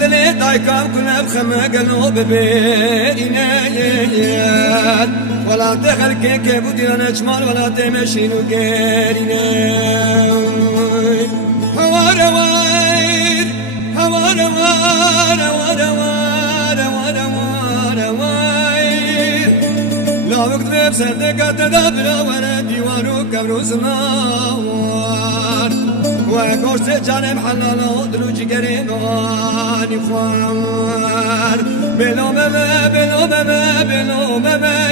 دلي دايكام كنا بخمة قلو ببيرينات ولا تخل كيك بودينا جمال ولا تمشي نقيرينات هوار هوار هوار هوار هوار هوار هوار هوار هوار لا وقت بسردك تدبر ورا ديوانو كبرو زمار وقوشت جانب حلالا دلوجي قريب غاني خوار بلو مما بلو مما بلو مما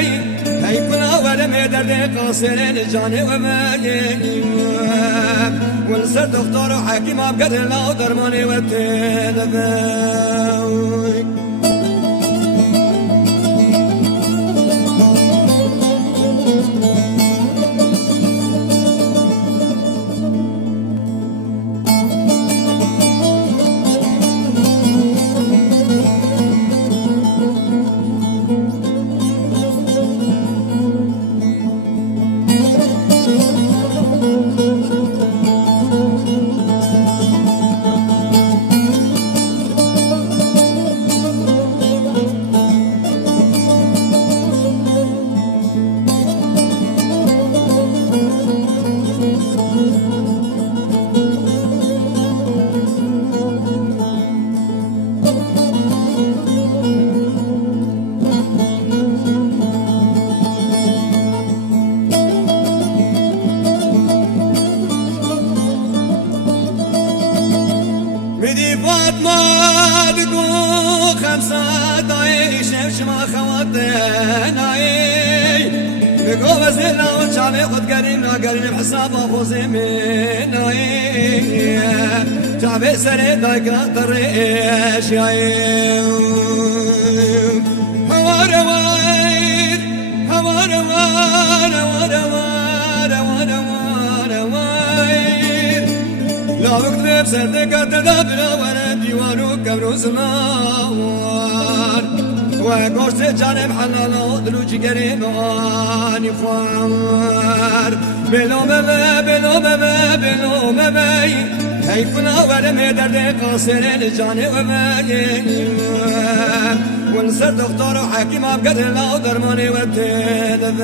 هاي كنا ورمي درد قاصر الجاني ومالي والسر دكتور وحكيم بقدر لا درماني وتلباوي بدي فاطمة دقو خمسة دايش شما خواتناي دقو وزيلا وشامي خد قريم لا قريم حساب أفوزي مناي شعبي سري دايكا طريش ياي هوار هوار هوار هوار هوار هوار هوار هوار هوار لا وقت بسردك تدبر ورا ديوانو كبرو زمار وقوشت جانب حلالا دلوجي قريب غاني خوار بلو مما بلو مما بلو مما هاي كنا ورمي درد قاصر الجاني ومالي والسر دكتور وحكيم بقدر لا درماني وتلباوي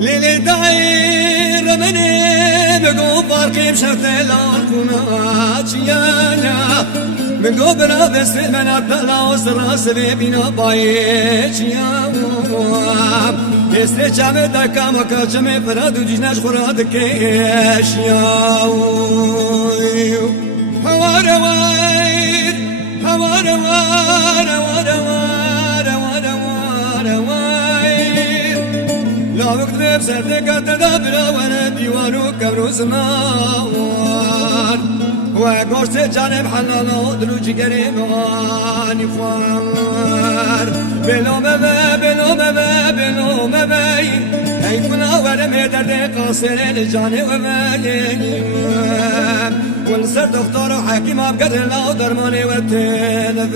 ليلي داير مني بقو باركي بشرط الاركونات يانا بقو برابس في منات تلاوس الراس بينا بايش يا استرچام دکام کاچم فراد و جناش خوراد کش یا هوار هوار هوار هوار هوار هوار هوار هوار هوار لا وقت بسردك تدبر ورا ديوانو كبرو زمار وقوشت جانب حلالا دلوجي قريب غاني خوار بلو مما بلو مما بلو مما هاي كنا ورمي درد قاصر الجاني ومالي والسر دكتور وحكيم بقدر لا درماني وتلباوي